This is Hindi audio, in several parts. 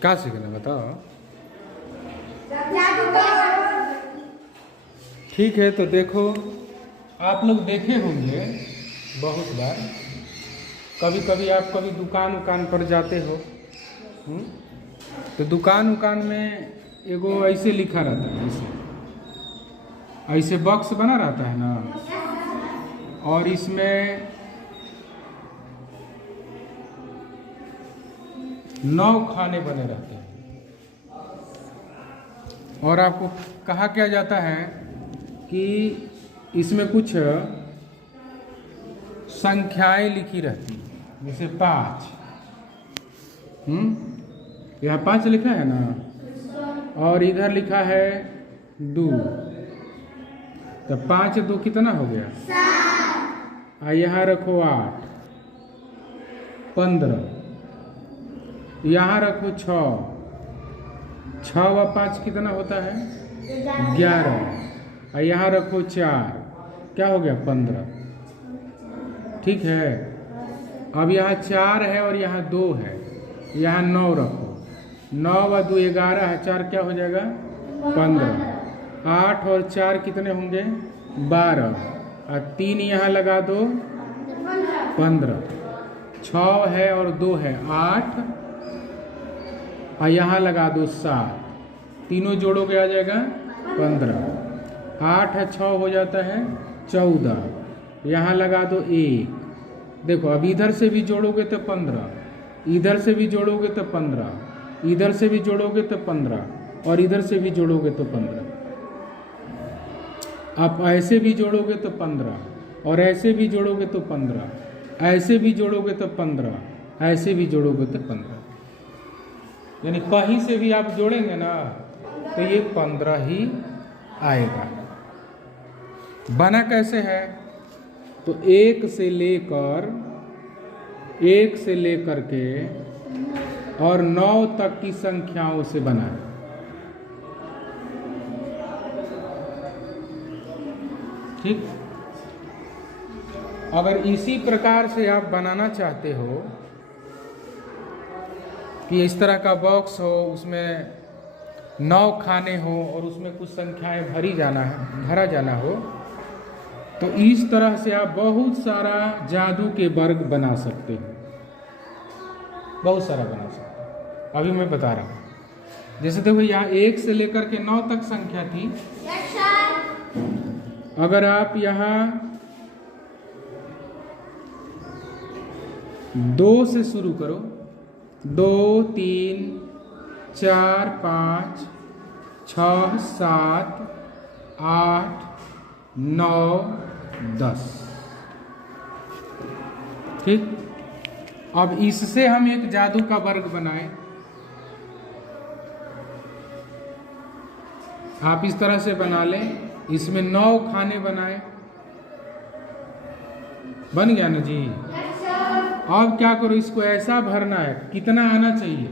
क्या सीखना बताओ। ठीक है, तो देखो, आप लोग देखे होंगे बहुत बार, कभी कभी आप कभी दुकान उकान पर जाते हो, तो दुकान उकान में एगो ऐसे लिखा रहता है, ऐसे ऐसे बॉक्स बना रहता है ना, और इसमें 9 खाने बने रहते हैं, और आपको कहा क्या जाता है कि इसमें कुछ संख्याएं लिखी रहती हैं, जैसे 5, यहाँ 5 लिखा है ना, और इधर लिखा है 2, तो 5 2 कितना हो गया? 7। यहाँ रखो 8, 15, यहाँ रखो 6, 6 व 5 कितना होता है? 11, और यहाँ रखो 4, क्या हो गया? 15। ठीक है, अब यहाँ 4 है और यहाँ 2 है, यहाँ 9 रखो, 9 व 2 11 है, 4 क्या हो जाएगा? 15। 8 और 4 कितने होंगे? 12, और 3 यहाँ लगा दो, 15। 6 है और 2 है, 8, और यहाँ लगा दो 7, तीनों जोड़ोगे आ जाएगा 15। 8 है 6 हो जाता है 14, यहाँ लगा दो 1। देखो, अब इधर से भी जोड़ोगे तो 15, इधर से भी जोड़ोगे तो 15, इधर से भी जोड़ोगे तो 15, और इधर से भी जोड़ोगे तो 15। आप ऐसे भी जोड़ोगे तो 15, और ऐसे भी जोड़ोगे तो 15, ऐसे भी जोड़ोगे तो 15, ऐसे भी जोड़ोगे तो 15, यानी कहीं से भी आप जोड़ेंगे ना तो ये 15 ही आएगा। बना कैसे है? तो 1 से लेकर के और 9 तक की संख्याओं से बना है। ठीक, अगर इसी प्रकार से आप बनाना चाहते हो कि इस तरह का बॉक्स हो, उसमें 9 खाने हो और उसमें कुछ संख्याएं भरा जाना हो, तो इस तरह से आप बहुत सारा जादू के वर्ग बना सकते हो, बहुत सारा बना सकते हो। अभी मैं बता रहा हूँ, जैसे देखो यहाँ 1 से लेकर के 9 तक संख्या थी। अगर आप यहाँ 2 से शुरू करो, 2 3 4 5 6 7 8 9 10, ठीक। अब इससे हम एक जादू का वर्ग बनाए। आप इस तरह से बना लें, इसमें 9 खाने बनाए, बन गया ना जी। अब क्या करो, इसको ऐसा भरना है, कितना आना चाहिए?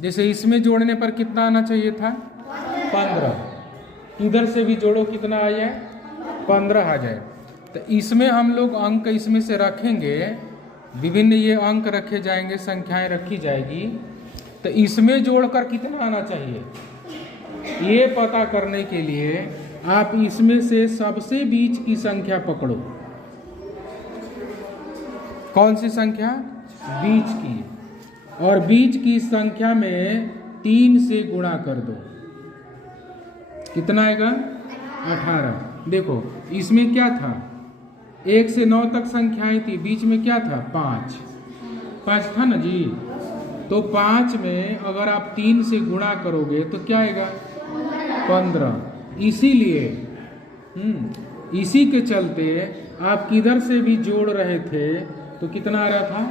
जैसे इसमें जोड़ने पर कितना आना चाहिए था? 15। इधर से भी जोड़ो, कितना आ जाए? 15 आ जाए। तो इसमें हम लोग अंक इसमें से रखेंगे, विभिन्न ये अंक रखे जाएंगे, संख्याएं रखी जाएगी। तो इसमें जोड़कर कितना आना चाहिए, ये पता करने के लिए आप इसमें से सबसे बीच की संख्या पकड़ो। कौन सी संख्या? बीच की। और बीच की संख्या में 3 से गुणा कर दो, कितना आएगा? 18। देखो, इसमें क्या था? 1 से 9 तक संख्याएं थी, बीच में क्या था? 5 था ना जी। तो 5 में अगर आप 3 से गुणा करोगे तो क्या आएगा? 15। इसीलिए इसी के चलते आप किधर से भी जोड़ रहे थे तो कितना आ रहा था?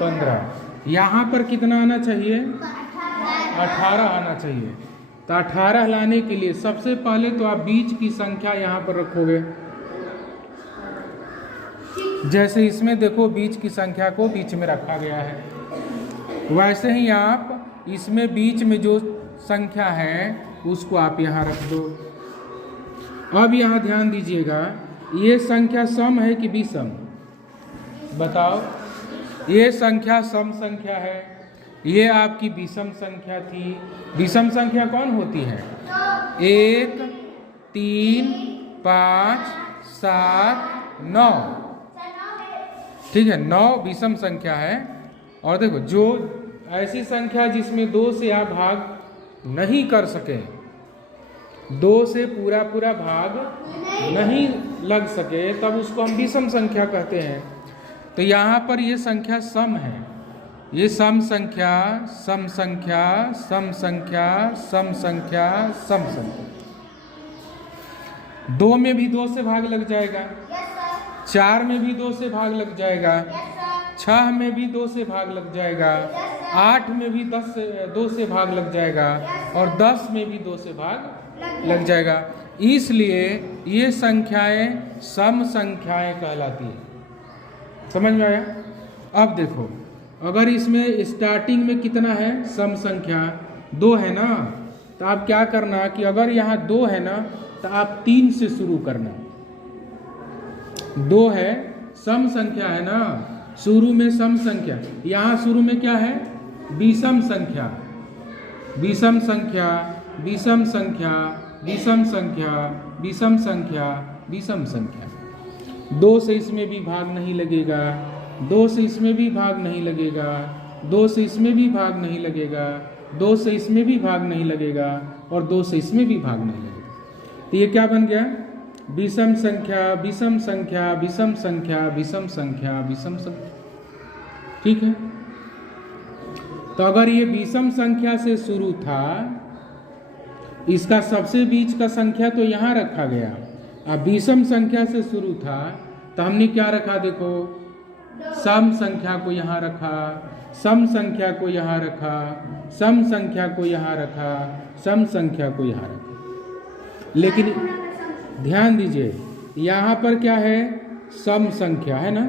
15। यहाँ पर कितना आना चाहिए? 18 आना चाहिए। तो 18 लाने के लिए सबसे पहले तो आप बीच की संख्या यहाँ पर रखोगे। जैसे इसमें देखो, बीच की संख्या को बीच में रखा गया है, वैसे ही आप इसमें बीच में जो संख्या है उसको आप यहाँ रख दो। अब यहाँ ध्यान दीजिएगा, ये संख्या सम है कि विषम? बताओ। ये संख्या सम संख्या है, ये आपकी विषम संख्या थी। विषम संख्या कौन होती है? 1, 3, 5, 7, 9। ठीक है, 9 विषम संख्या है। और देखो जो ऐसी संख्या जिसमें 2 से आप भाग नहीं कर सके, 2 से पूरा पूरा भाग नहीं लग सके, तब उसको हम विषम संख्या कहते हैं। तो यहाँ पर ये संख्या सम है, ये सम संख्या, सम संख्या, सम संख्या, सम संख्या, सम संख्या। 2 में भी 2 से भाग लग जाएगा, 4 में भी 2 से भाग लग जाएगा, 6 में भी 2 से भाग लग जाएगा, 8 में भी 2 से भाग लग जाएगा, और 10 में भी 2 से भाग लग जाएगा। इसलिए ये संख्याएं सम संख्याएं कहलाती है। समझ में आया? अब देखो, अगर इसमें स्टार्टिंग में कितना है? सम संख्या 2 है ना, तो आप क्या करना कि अगर यहाँ 2 है ना, तो आप 3 से शुरू करना। 2 है, सम संख्या है ना, शुरू में सम संख्या, यहाँ शुरू में क्या है? विषम संख्या। विषम संख्या, विषम संख्या, विषम संख्या, विषम संख्या, विषम संख्या। 2 से इसमें भी भाग नहीं लगेगा, 2 से इसमें भी भाग नहीं लगेगा, 2 से इसमें भी भाग नहीं लगेगा, 2 से इसमें भी भाग नहीं लगेगा, और 2 से इसमें भी भाग नहीं लगेगा। तो ये क्या बन गया? विषम संख्या, विषम संख्या, विषम संख्या, विषम संख्या, विषम संख्या। ठीक है, तो अगर ये विषम संख्या से शुरू था, इसका सबसे बीच का संख्या तो यहाँ रखा गया। अब विषम संख्या से शुरू था, तो हमने क्या रखा? देखो, सम संख्या को यहाँ रखा, सम संख्या को यहाँ रखा, सम संख्या को यहाँ रखा, सम संख्या को यहाँ रखा। लेकिन ध्यान दीजिए, यहाँ पर क्या है? सम संख्या है ना,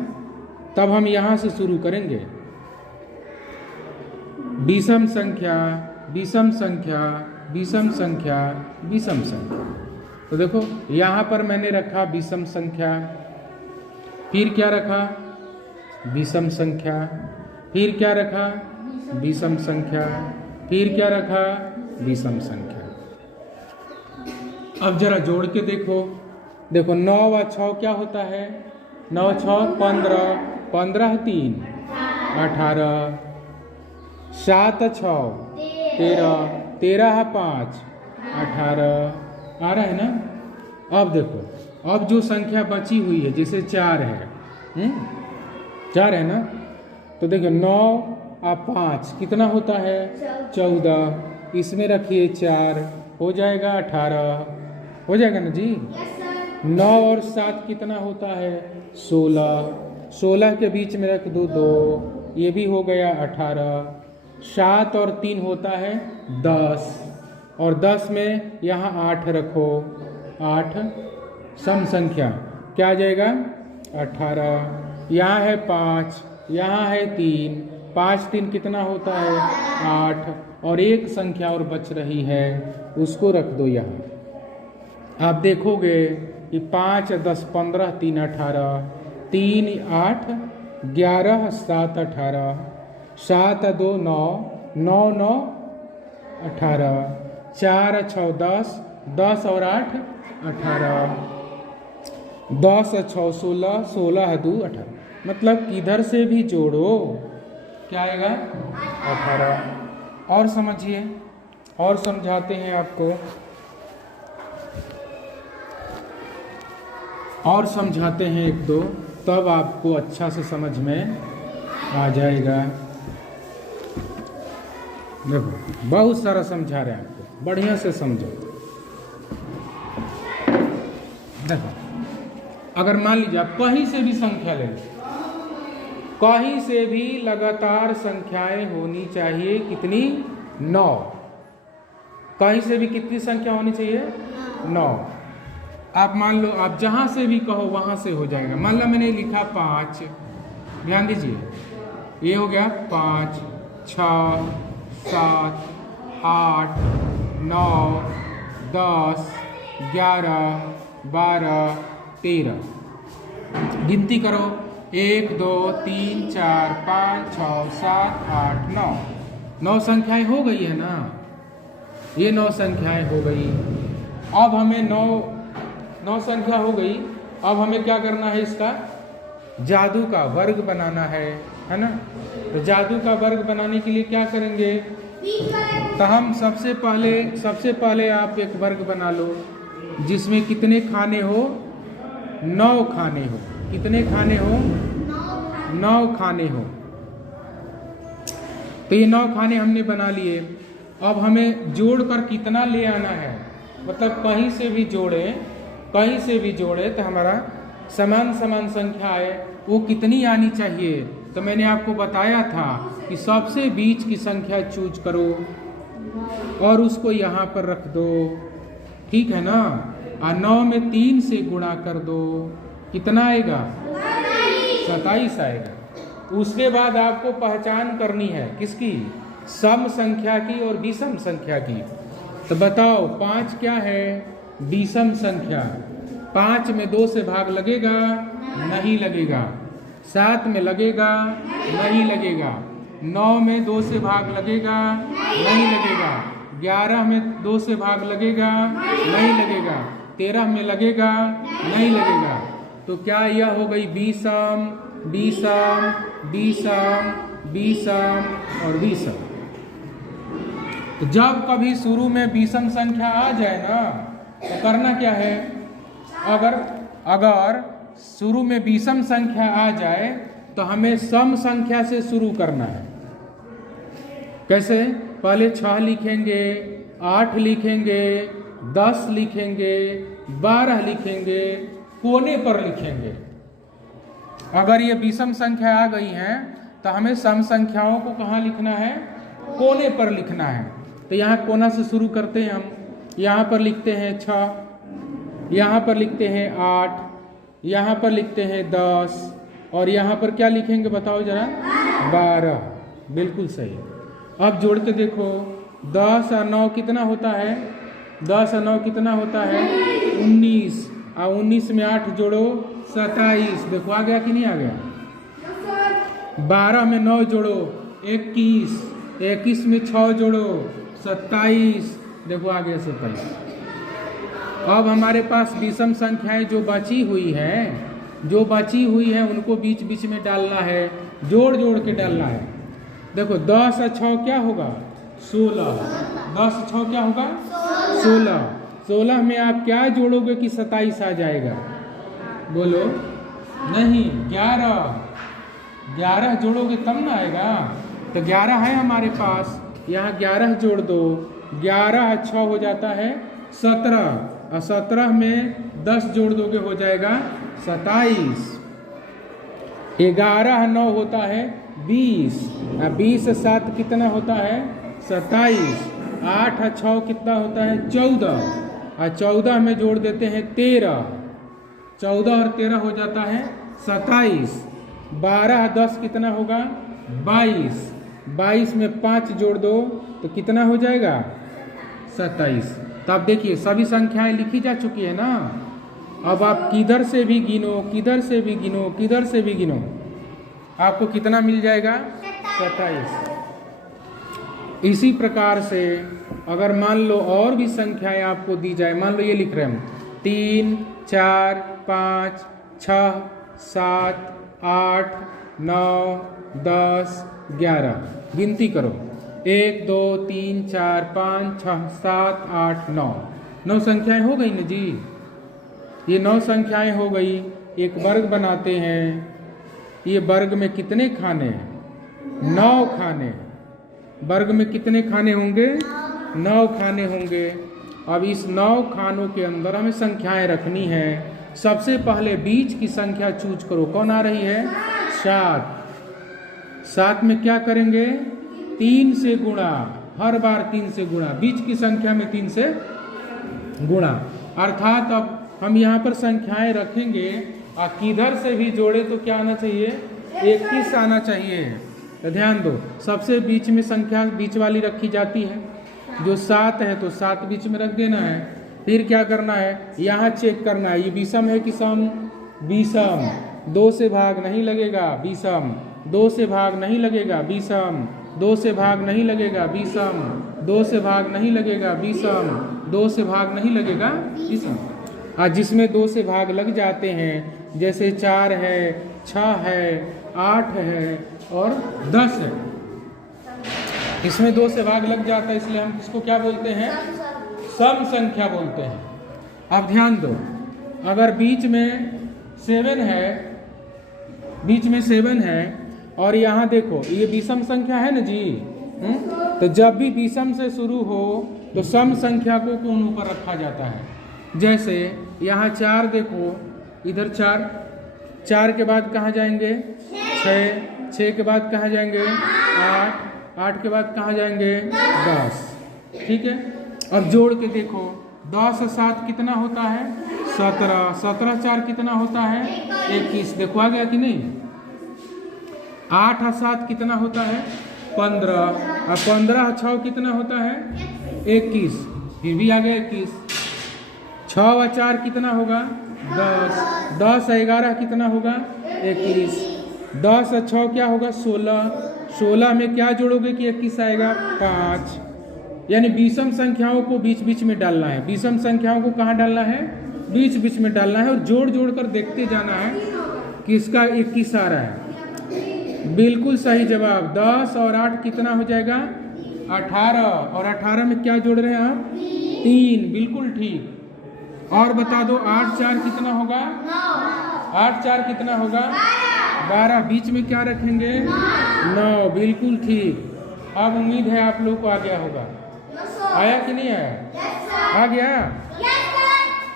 तब हम यहाँ से शुरू करेंगे। विषम संख्या, विषम संख्या, विषम संख्या, विषम संख्या। तो देखो, यहाँ पर मैंने रखा विषम संख्या, फिर क्या रखा? विषम संख्या, फिर क्या रखा? विषम संख्या, फिर क्या रखा? विषम संख्या। अब जरा जोड़ के देखो, देखो 9 व 6 क्या होता है? 9 6 15, 15 3 18, 7 6 13, 13 5 18। आ रहा है ना? अब देखो, अब जो संख्या बची हुई है, जैसे 4 है, 4 है ना, तो देखो 9 और 5 कितना होता है? 14। इसमें रखिए 4, हो जाएगा 18, हो जाएगा ना जी। 9 और 7 कितना होता है? 16। 16 के बीच में रख दो 2, ये भी हो गया 18। 7 और 3 होता है 10, और 10 में यहाँ 8 रखो, 8 सम संख्या क्या आ जाएगा? 18। यहाँ है 5, यहाँ है 3, 5 3 कितना होता है? 8, और एक संख्या और बच रही है, उसको रख दो यहाँ। आप देखोगे कि 5 10 15 3 18, 3 8 11 7 18, 7 2 9, 9 9 18, 4 6 10, 10 और 8 18, 10 6 16, 16 2 18। मतलब किधर से भी जोड़ो क्या आएगा? 18। और समझिए, और समझाते हैं आपको, और समझाते हैं 1 2, तब आपको अच्छा से समझ में आ जाएगा। देखो, बहुत सारा समझा रहे हैं आपको, बढ़िया से समझो। देखो, अगर मान लीजिए आप कहीं से भी संख्या ले लो, कहीं से भी लगातार संख्याएं होनी चाहिए। कितनी? 9। कहीं से भी कितनी संख्या होनी चाहिए? 9। आप मान लो, आप जहां से भी कहो वहां से हो जाएगा। मान लो मैंने लिखा 5, ध्यान दीजिए, ये हो गया 5, 6 7 8 9 10 11 12 13। गिनती करो, 1 2 3 4 5 6 7 8 9। 9 संख्याएं हो गई है ना, ये 9 संख्याएं हो गई। अब हमें 9 संख्या हो गई। अब हमें क्या करना है, इसका जादू का वर्ग बनाना है ना। तो जादू का वर्ग बनाने के लिए क्या करेंगे, तो हम सबसे पहले आप एक वर्ग बना लो जिसमें कितने खाने हो, 9 खाने हो। कितने खाने हो, 9 खाने हो। तो ये 9 खाने हमने बना लिए। अब हमें जोड़कर कितना ले आना है, मतलब कहीं से भी जोड़े तो हमारा समान संख्या है वो कितनी आनी चाहिए। तो मैंने आपको बताया था कि सबसे बीच की संख्या चूज करो और उसको यहाँ पर रख दो, ठीक है ना। और 9 में 3 से गुणा कर दो, कितना आएगा, 27 आएगा। उसके बाद आपको पहचान करनी है किसकी, सम संख्या की और विषम संख्या की। तो बताओ 5 क्या है, विषम संख्या। 5 में 2 से भाग लगेगा, नहीं लगेगा। 7 में लगेगा, नहीं लगेगा। 9 में 2 से भाग लगेगा, नहीं लगेगा। 11 में 2 से भाग लगेगा, नहीं लगेगा। 13 में लगेगा, नहीं लगेगा। तो क्या यह हो गई विषम, विषम, विषम, विषम और विषम। तो जब कभी शुरू में विषम संख्या आ जाए ना, तो करना क्या है, अगर शुरू में विषम संख्या आ जाए तो हमें सम संख्या से शुरू करना है। कैसे, पहले 6 लिखेंगे, 8 लिखेंगे, 10 लिखेंगे, 12 लिखेंगे, कोने पर लिखेंगे। अगर ये विषम संख्या आ गई है तो हमें सम संख्याओं को कहाँ लिखना है, कोने पर लिखना है। तो यहाँ कोना से शुरू करते हैं हम। यहाँ पर लिखते हैं 6, यहाँ पर लिखते हैं 8, यहाँ पर लिखते हैं 10 और यहाँ पर क्या लिखेंगे बताओ जरा, 12। बिल्कुल सही। अब जोड़ के देखो, 10 और 9 कितना होता है, 10 और 9 कितना होता है, 19। और 19 में 8 जोड़ो, 27। देखो आ गया कि नहीं आ गया। 12 में 9 जोड़ो, 21। 21 में 6 जोड़ो, 27। देखो आ गया 27। अब हमारे पास विषम संख्याएं जो बची हुई है उनको बीच बीच में डालना है, जोड़ जोड़ के डालना है। देखो 10 और 6 क्या होगा, 16। 10 और 6 क्या होगा, 16। 16 में आप क्या जोड़ोगे कि 27 आ जाएगा, बोलो। नहीं, 11 जोड़ोगे तब ना आएगा। तो 11 है हमारे पास, यहाँ 11 जोड़ दो। 11 और 6 हो जाता है 17 और 17 में 10 जोड़ दोगे हो जाएगा 27। 11 और 9 होता है 20 और 20 और 7 कितना होता है 27। 8 और 6 कितना होता है 14 और 14 में जोड़ देते हैं 13। 14 और 13 हो जाता है 27। 12 और 10 कितना होगा 22। 22 में 5 जोड़ दो तो कितना हो जाएगा 27। तो आप देखिए सभी संख्याएं लिखी जा चुकी है ना। अब आप किधर से भी गिनो, किधर से भी गिनो, किधर से भी गिनो, आपको कितना मिल जाएगा 27। इसी प्रकार से अगर मान लो और भी संख्याएं आपको दी जाए, मान लो ये लिख रहे हैं 3 4 5 6 7 8 9 10 11। गिनती करो, 1 2 3 4 5 6 7 8 9। 9 संख्याएं हो गई ना जी। ये 9 संख्याएं हो गई। एक वर्ग बनाते हैं। ये वर्ग में कितने खाने हैं, 9 खाने। वर्ग में कितने खाने होंगे, 9 खाने होंगे। अब इस 9 खानों के अंदर हमें संख्याएं रखनी है। सबसे पहले बीच की संख्या चूज करो, कौन आ रही है 7। 7 में क्या करेंगे, 3 से गुणा, हर बार 3 से गुणा, बीच की संख्या में 3 से गुणा। अर्थात अब हम यहाँ पर संख्याएं रखेंगे और किधर से भी जोड़े तो क्या आना चाहिए, 21 आना चाहिए। तो ध्यान दो, सबसे बीच में संख्या बीच वाली रखी जाती है। जो 7 है तो 7 बीच में रख देना है। फिर क्या करना है, यहाँ चेक करना है ये विषम है कि सम, विषम। 2 से भाग नहीं लगेगा, विषम। 2 से भाग नहीं लगेगा, विषम। 2 से भाग नहीं लगेगा, विषम। 2 से भाग नहीं लगेगा, विषम। 2 से भाग नहीं लगेगा, विषम। और जिसमें 2 से भाग लग जाते हैं, जैसे 4 है, 6 है, 8 है और 10 है, इसमें 2 से भाग लग जाता है, इसलिए हम इसको क्या बोलते हैं? सम संख्या बोलते हैं। अब ध्यान दो, अगर बीच में 7 है, बीच में 7 है और यहाँ देखो ये विषम संख्या है ना जी, तो जब भी विषम से शुरू हो तो सम संख्या को कौन ऊपर रखा जाता है। जैसे यहाँ 4 देखो, इधर 4, 4 के बाद कहाँ जाएंगे? 6, 6 के बाद कहाँ जाएंगे? 8, 8 के बाद कहाँ जाएंगे? 10। ठीक है, अब जोड़ के देखो, 10 और 7 कितना होता है? 17। 17 4 कितना होता है? 21। देखो आ गया कि नहीं? 8 और 7 कितना होता है? 15। और 15 और 6 कितना होता है? 21। फिर भी आ गया 21। 6 और 4 कितना होगा? 10। 10 और 11 कितना होगा? 21। 10 और 6 क्या होगा? 16। 16 में क्या जोड़ोगे कि 21 आएगा? 5। यानी विषम संख्याओं को बीच बीच में डालना है। विषम संख्याओं को कहाँ डालना है? बीच बीच में डालना है और जोड़ जोड़ कर देखते जाना है कि इसका 21 आ रहा है। बिल्कुल सही जवाब। 10 और 8 कितना हो जाएगा? 18। और 18 में क्या जोड़ रहे हैं आप? 3। बिल्कुल ठीक। और बता दो 8 4 कितना होगा? 8 4 कितना होगा? 12। बीच में क्या रखेंगे? 9। बिल्कुल ठीक। अब उम्मीद है आप लोग को आ गया होगा। आया कि नहीं आया? आ गया?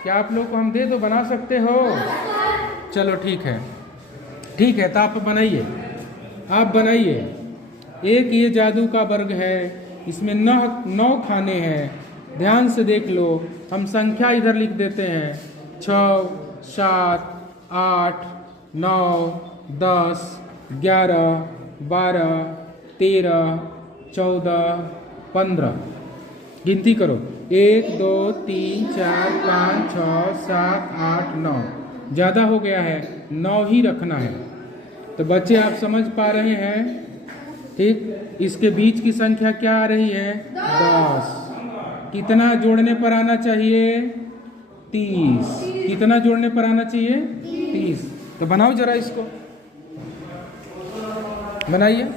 क्या आप लोग को हम दे दो, बना सकते हो? चलो ठीक है, ठीक है, तो आप बनाइए, आप बनाइए। एक ये जादू का वर्ग है, इसमें 9 खाने हैं। ध्यान से देख लो, हम संख्या इधर लिख देते हैं। 6 7 8 9 10 11 12 13 14 15। गिनती करो, 1 2 3 4 5 6 7 8 9। ज़्यादा हो गया है, 9 ही रखना है। तो बच्चे आप समझ पा रहे हैं? ठीक, इसके बीच की संख्या क्या आ रही है? 10। कितना जोड़ने पर आना चाहिए? 30। कितना जोड़ने पर आना चाहिए? 30। तो बनाओ जरा इसको, बनाइए।